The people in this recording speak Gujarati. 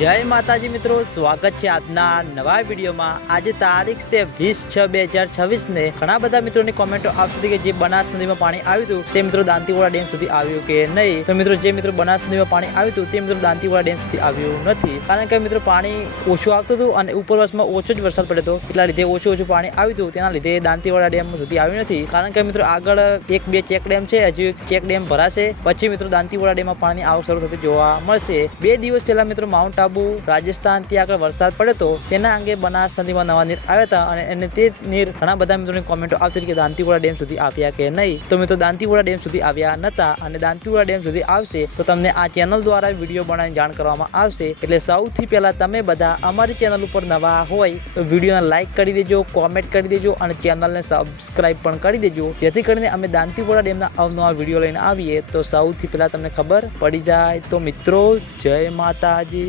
જય માતાજી મિત્રો, સ્વાગત છે આજના નવા વિડીયોમાં। આજે તારીખ છે 20/6/2026 ને ઘણા બધા મિત્રોની કોમેન્ટો આવતી હતી કે જે બનાસ નદીમાં પાણી આવ્યું હતું તે મિત્રો દાંતીવાડા ડેમ સુધી આવ્યું કે નહીં। તો મિત્રો જે મિત્રો બનાસ નદીમાં પાણી આવ્યું હતું તે મિત્રો દાંતીવાડા ડેમ સુધી આવ્યું નથી, કારણ કે મિત્રો પાણી ઓછું આવતું હતું અને ઉપરવાસમાં ઓછો જ વરસાદ પડ્યો હતો, એટલા લીધે ઓછું પાણી આવ્યું હતું। તેના લીધે દાંતીવાડા ડેમ સુધી આવ્યું નથી, કારણ કે મિત્રો આગળ 1-2 ચેક ડેમ છે, હજી એક ચેક ડેમ ભરાશે પછી મિત્રો દાંતીવાડા ડેમમાં પાણી આવક શરૂ થતી જોવા મળશે। 2 દિવસ પહેલા મિત્રો માઉન્ટ આબુ રાજસ્થાન ત્યાં આગળ વરસાદ પડ્યો હતો, તેના અંગે બનાસ નદીમાં નવા નીર આવ્યા હતા અને તે નીર ઘણા બધા મિત્રોની કોમેન્ટો આવતી હતી કે દાંતીવાડા ડેમ સુધી આવ્યા કે નહીં। તો મિત્રો દાંતીવાડા ડેમ સુધી આવ્યા નતા અને દાંતીવાડા ડેમ સુધી આવશે તો તમને આ ચેનલ દ્વારા વિડીયો બનાવીને જાણ કરવામાં આવશે। એટલે સૌથી પહેલા તમે બધા અમારી ચેનલ ઉપર નવા હોય તો વિડીયોને લાઈક કરી દેજો, કોમેન્ટ કરી દેજો અને ચેનલને સબસ્ક્રાઇબ પણ કરી દેજો, જેથી કરીને અમે દાંતીવાડા ડેમના અવનવા વિડીયો લઈને આવીએ તો સૌથી પહેલા તમને ખબર પડી જાય। તો મિત્રો જય માતાજી।